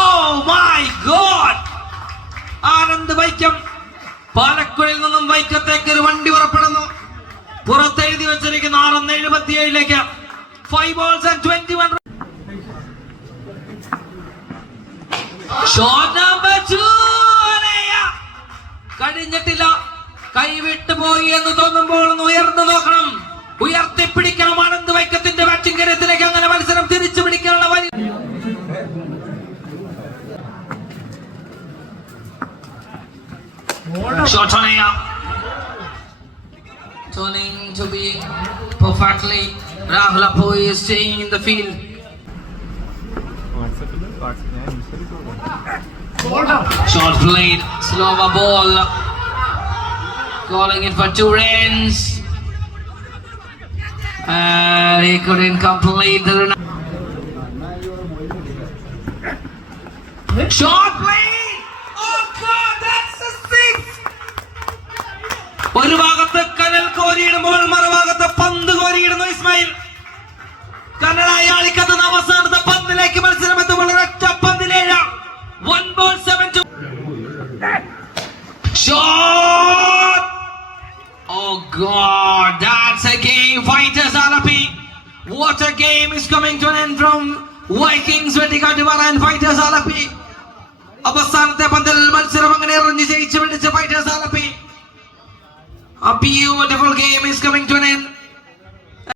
Oh my God! Anand Vaikom പാലക്കുഴയിൽ നിന്നും വൈക്കത്തേക്ക് ഒരു വണ്ടി പുറപ്പെടുന്നു. പുറത്തെഴുതി വെച്ചിരിക്കുന്ന 6:77 5 balls and 21. Shot number 2. കഴിഞ്ഞിട്ടില്ല. കൈവിട്ടു പോയി എന്ന് തോന്നുമ്പോൾ ഒന്ന് ഉയർന്നു നോക്കണം, ഉയർത്തിപ്പിടിക്കണം. ആനന്ദ് വൈക്കത്തിന്റെ ബാറ്റിംഗ് കരുത്തിലേക്ക് അങ്ങനെ മത്സരം തിരിച്ചു പിടിക്കാനുള്ള വഴി. Shot on air. Turning to be perfectly. Rahul Apoy is staying in the field. Short played, slower ball. Calling it for 2 runs. And he couldn't complete the run. Short played. Oh God, that's a 6. ഒരു ഭാഗത്ത് കനൽ കോരിയിടുമ്പോൾ മറുഭാഗത്ത് പന്ത് കോരിയിടുന്നു ഇസ്മായിൽ. കനലായി ആളിക്കത്തുന്ന അവസാനത്തെ പന്തിലേക്ക് മത്സരം എത്തുമ്പോൾ ഒരൊറ്റ പന്തിലേഴ. 1 ball 7 to. Shot. Oh God, that's a game. Fighters Alapi. What a game is coming to an end from Vikings Vetikattivara and Fighters Alapi. അവസാനത്തെ പന്തിൽ മത്സരം അങ്ങനെ എറിഞ്ഞ് ജയിച്ചു പിടിച്ച Fighters Alapi. A beautiful game is coming to an end.